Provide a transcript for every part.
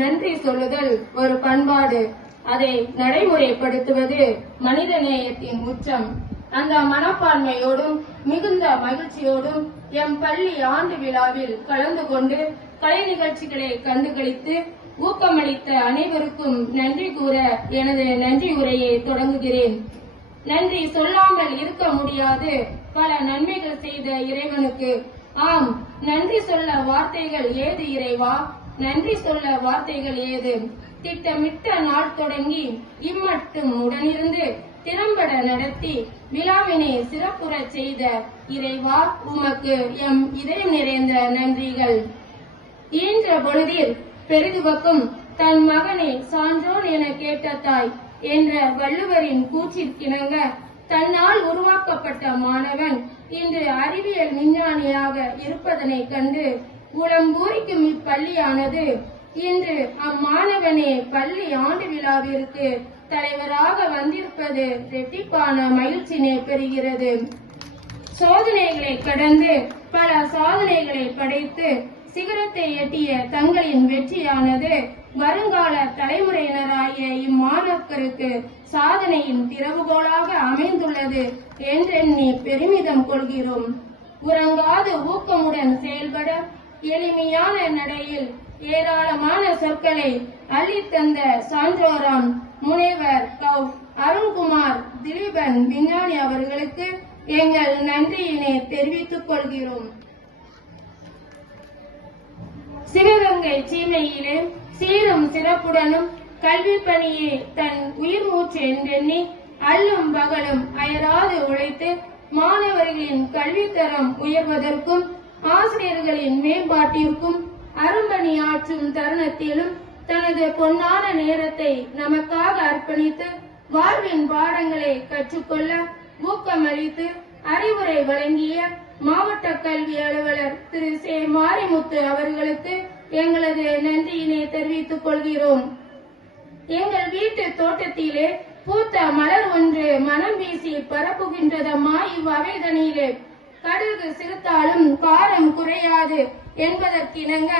நன்றி சொல்லுதல் ஒரு பண்பாடு. அதை நடைமுறைப்படுத்துவது மனித நேயத்தின் உச்சம். அந்த மனப்பான்மையோடும் மிகுந்த மகிழ்ச்சியோடும் எம் பள்ளி ஆண்டு விழாவில் கலந்து கொண்டு கலை நிகழ்ச்சிகளை கண்டுகளித்து ஊக்கமளித்த அனைவருக்கும் நன்றி கூற எனது நன்றி உரையை தொடங்குகிறேன். நன்றி சொல்லாமல் இருக்க முடியாது பல நன்மைகள் செய்த இறைவனுக்கு. ஆம், நன்றி சொல்ல வார்த்தைகள் ஏது இறைவா, நன்றி சொல்ல வார்த்தைகள் ஏது. திட்டமிட்ட நாள் தொடங்கி இம்மட்டும் உடனிருந்து திறம்பட நடத்தி விழாவினை சிறப்புற செய்த இறைவா, உமக்கு எம் இதயம் நிறைந்த நன்றிகள். ஈன்ற பொழுதில் பெரிதுவக்கும் தன் மகனை சான்றோன் என கேட்ட தாய் என்ற வள்ளுவரின் கூற்றிற்கிணங்க தன்னால் உருவாக்கப்பட்ட மாணவன் இன்று அறிவியல் விஞ்ஞானியாக இருப்பதனை கண்டு உளம் பூரிக்கும் இப்பள்ளியானது இன்று அம்மாணவனே பள்ளி ஆண்டு விழாவிற்கு தலைவராக வந்திருப்பது இரட்டிப்பான மகிழ்ச்சினை பெறுகிறது. சோதனைகளை கடந்து பல சாதனைகளை படைத்து சிகரத்தை எட்டிய தங்களின் வெற்றியானது வருங்கால தலைமுறையினராகிய இம்மாணவருக்கு சாதனையின் திறவுகோலாக அமைந்துள்ளது என்றெண்ணி பெருமிதம் கொள்கிறோம். உறங்காது ஊக்கமுடன் செயல்பட எளிமையான நடையில் ஏராளமான சொற்களை அள்ளித்தந்த சான்றோராம் முனைவர் கவ் அருண்குமார் திலீபன் விஞ்ஞானி அவர்களுக்கு எங்கள் நன்றியினை தெரிவித்துக் கொள்கிறோம். சிவகங்கை சீமையிலே சீரும் சிறப்புடனும் கல்வி பணியை தன் உயிர் மூச்சு என்றெண்ணி அல்லும் பகலும் அயராது உழைத்து மாணவர்களின் கல்வித்தரம் உயர்வதற்கும் ஆசிரியர்களின் மேம்பாட்டிற்கும் அரும்பணியாற்றும் தருணத்திலும் தனது பொன்னான நேரத்தை நமக்காக அர்ப்பணித்து வாழ்வின் பாடங்களை கற்றுக்கொள்ள ஊக்கமளித்து அறிவுரை வழங்கிய மாவட்ட கல்வி அலுவலர் திரு சே மாரிமுத்து அவர்களுக்கு எங்களது நன்றியினை தெரிவித்துக் கொள்கிறோம். எங்கள் வீட்டு தோட்டத்திலே பூத்த மலர் ஒன்று மனம் வீசி பரப்புகின்றதம்மா இவ்வவைதனிலே, கடுகு சிறுத்தாலும் காரம் குறையாது என்பதற்கிணங்க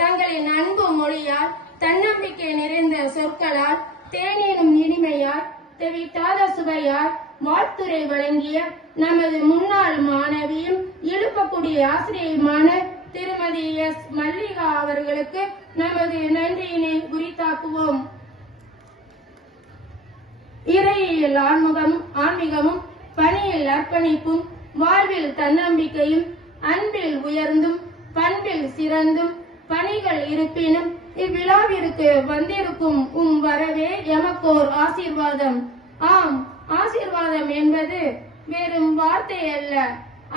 தங்களின் அன்பு மொழியால் தன்னம்பிக்கை நிறைந்த சொற்களால் தேனினும் இனிமையால் தெவிட்டாத சுவையால் வாழ்த்துரை வழங்கிய நமது முன்னாள் மாணவியும் எழுப்பக்கூடிய ஆசிரியருமான திருமதி எஸ் மல்லிகா அவர்களுக்கு நமது நன்றியினை உரித்தாக்குவோம். இறையியல் ஆன்மீகமும் பணியில் அர்ப்பணிப்பும் வாழ்வில் தன்னம்பிக்கையும் அன்பில் உயர்ந்தும் பண்பில் சிறந்தும் பணிகள் இருப்பினும் இவ்விழாவிற்கு வந்திருக்கும் வரவே எமக்கோர் ஆசீர்வாதம். ஆம், ஆசீர்வாதம் என்பது வெறும் வார்த்தை அல்ல,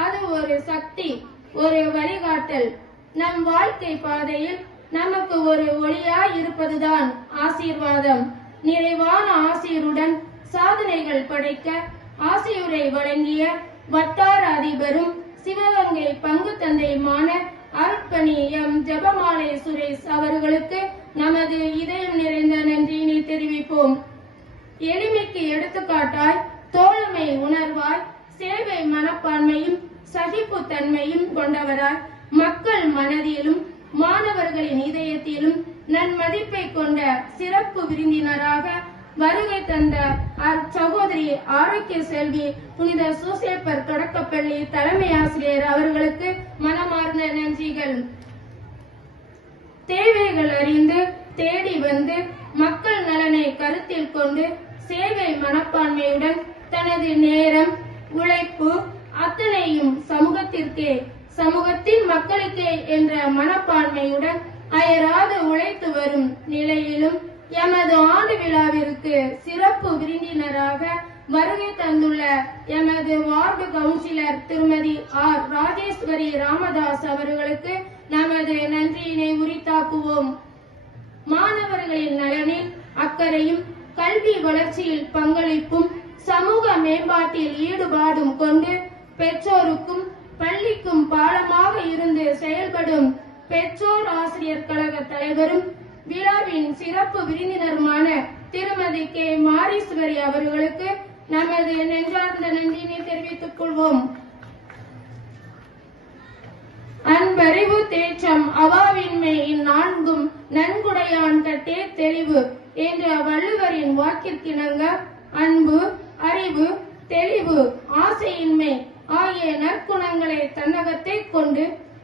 அது ஒரு சக்தி, ஒரு வழிகாட்டல். நம் வாழ்க்கை பாதையில் நமக்கு ஒரு ஒளியாய் இருப்பதுதான் ஆசீர்வாதம். நிறைவான ஆசிரியருடன் சாதனைகள் படைக்க ஆசியுரை வழங்கிய வட்டார அதிபரும் சிவகங்கை பங்கு தந்தையுமான அருட்பணி எம் ஜெபமாலை சுரேஷ் அவர்களுக்கு நமது இதயம் நிறைந்த நன்றியினை தெரிவிப்போம். எளிமைக்கு எடுத்துக்காட்டாய் தோழமை உணர்வாய் சேவை மனப்பான்மையும் சகிப்பு தன்மையும் கொண்டவராய் மக்கள் மனதிலும் மாணவர்களின் இதயத்திலும் நன்மதிப்பை கொண்ட சிறப்பு விருந்தினராக வருகை தந்த சகோதரி ஆரோக்கிய செல்வி புனித சூசேப்பர் தொடக்கப்பள்ளி தலைமை ஆசிரியர் அவர்களுக்கு மனமார்ந்த நன்றிகள். தேவைகள் அறிந்து தேடி வந்து மக்கள் நலனை கருத்தில் கொண்டு சேவை மனப்பான்மையுடன் தனது நேரம் உழைப்பு அத்தனையும் சமூகத்திற்கே சமூகத்தின் மக்களுக்கே என்ற மனப்பான்மையுடன் அயராது உழைத்து வரும் நிலையிலும் எமது ஆண்டு விழாவிற்கு சிறப்பு விருந்தினராக வருகை தந்துள்ள எமது வார்டு கவுன்சிலர் திருமதி ஆர் ராஜேஸ்வரி ராமதாஸ் அவர்களுக்கு நமது நன்றியினை உரித்தாக்குவோம். மாணவர்களின் நலனில் அக்கறையும் கல்வி வளர்ச்சியில் பங்களிப்பும் சமூக மேம்பாட்டில் ஈடுபாடும் கொண்டு பெற்றோருக்கும் பள்ளிக்கும் பாலமாக இருந்து செயல்படும் பெற்றோர் ஆசிரியர் கழக தலைவரும் விழாவின் சிறப்பு விருந்தினருமான திருமதி கே மாரீஸ்வரி அவர்களுக்கு நமது நெஞ்சார்ந்த நன்றியினை தெரிவித்துக் கொள்வோம். அன்பறிவு தேற்றம் அவாவின்மை இந்நான்கும் நன்குடைய அறிவுடையான் கட்டே தெளிவு என்ற வள்ளுவரின் வாக்கிற்கிணங்க அன்பு, அறிவு, தெளிவு, ஆசையின்மை ஆகிய நற்குணங்களை தன்னகத்தை கொண்டு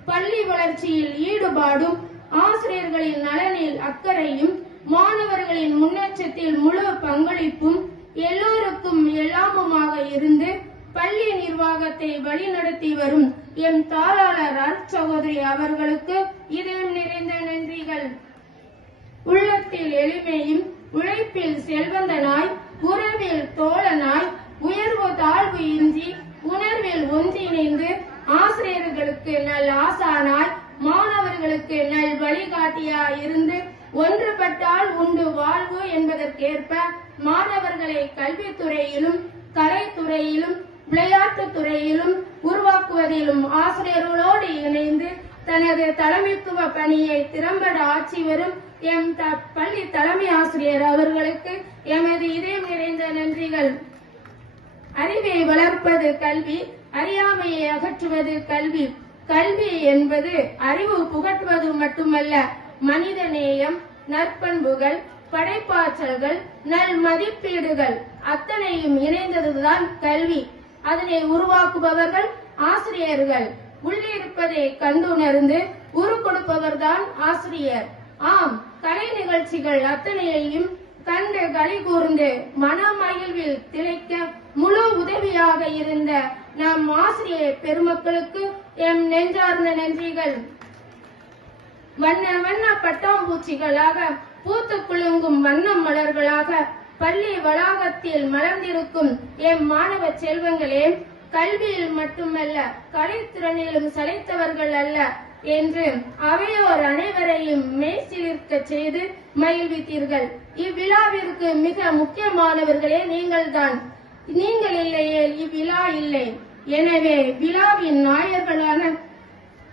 பள்ளி வளர்ச்சியில் ஈடுபாடும், ஆசிரியர்களின் நலனில் அக்கறையும், மாணவர்களின் முன்னேற்றத்தில் முழு பங்களிப்பும், எல்லோருக்கும் எல்லாமுமாக இருந்து பள்ளி நிர்வாகத்தை வழிநடத்தி வரும் எம் தாளாளர் சகோதரி அவர்களுக்கு இதயம் நிறைந்த நன்றிகள். உள்ளத்தில் எளிமையும், உழைப்பில் செல்வந்தனாய், உறவில் தோழனாய், உயர்வு தாழ்வு இன்றி உணர்வில் ஒன்றிணைந்து ஆசிரியர்களுக்கு நல் ஆசானாய், மாணவர்களுக்கு நல் வழிகாட்டியாய் இருந்து ஒன்றுபட்டால் உண்டு வாழ்வு என்பதற்கேற்ப மாணவர்களை கல்வித்துறையிலும், கலைத்துறையிலும், விளையாட்டுத் துறையிலும் உருவாக்குவதிலும் ஆசிரியர்களோடு இணைந்து தனது தலைமைத்துவ பணியை திறம்பட ஆற்றி வரும் எம் பள்ளி தலைமை ஆசிரியர் அவர்களுக்கு எமது இதயம் நிறைந்த நன்றிகள். அறிவை வளர்ப்பது கல்வி, அறியாமையை அகற்றுவது கல்வி. கல்வி என்பது அறிவு புகட்டுவது மட்டுமல்ல, மனித நேயம், நற்பண்புகள், படைப்பாற்றல்கள், நல் மதிப்பீடுகள் அத்தனையும் இணைந்ததுதான் கல்வி. அதனை உருவாக்குபவர்கள் ஆசிரியர்கள். உள்ளிருப்பதை கண்டுணர்ந்து உரு கொடுப்பவர்தான் ஆசிரியர். ஆம், கலை நிகழ்ச்சிகள் அத்தனையையும் கண்டு களி கூர்ந்து மனமகிழ்வில் திளைக்க முழு உதவியாக இருந்த நம் ஆசிரியர் பெருமக்களுக்கு எம் நெஞ்சார்ந்த நன்றிகள். வண்ண வண்ண பட்டாம்பூச்சிகளாக பூத்து குலுங்கும் வண்ணம் மலர்களாக பள்ளி வளாகத்தில் மலர்ந்திருக்கும் எம் மாணவ செல்வங்களே, கல்வியில் மட்டுமல்ல கலைத்திறனிலும் சளைத்தவர்கள் அல்ல என்று அவையோர் அனைவரையும் மெய்சிலிர்க்க செய்து மகிழ்வித்தீர்கள். இவ்விழாவிற்கு மிக முக்கியமானவர்களே நீங்கள்தான். நீங்கள் இல்லையே இவ்விழா இல்லை. எனவே விழாவின் நாயர்களான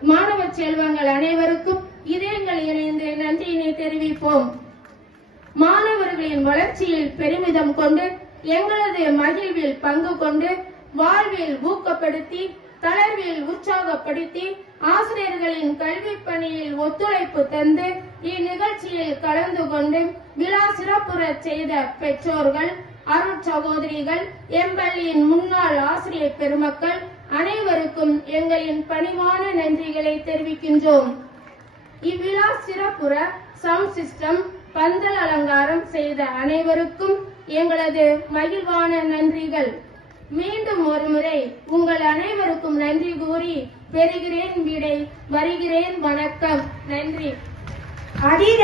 மாணவ செல்வங்கள் அனைவருக்கும் இதயங்கள் இணைந்து நன்றியினை தெரிவிப்போம். மாணவர்களின் வளர்ச்சியில் பெருமிதம் கொண்டு, எங்களது மகிழ்வில் பங்கு கொண்டு, வாழ்வில் ஊக்கப்படுத்தி, தளர்வில் உற்சாகப்படுத்தி, ஆசிரியர்களின் கல்வி பணியில் ஒத்துழைப்பு தந்து இந்நிகழ்ச்சியில் கலந்து கொண்டு விழா சிறப்புற செய்த பெற்றோர்கள், அருட்சகோதரிகள், எம்பள்ளியின் முன்னாள் ஆசிரியர் பெருமக்கள் அனைவருக்கும் எங்களின் பணிவான நன்றிகளை தெரிவிக்கின்றோம். இவ்விழா சிறப்புற சவுண்ட் சிஸ்டம், பந்தல் அலங்காரம் செய்த அனைவருக்கும் எங்களது மகிழ்வான நன்றிகள். மீண்டும் ஒருமுறை உங்கள் அனைவருக்கும் நன்றி கூறி பெறுகிறேன் விடை. வருகிறேன். வணக்கம். நன்றி.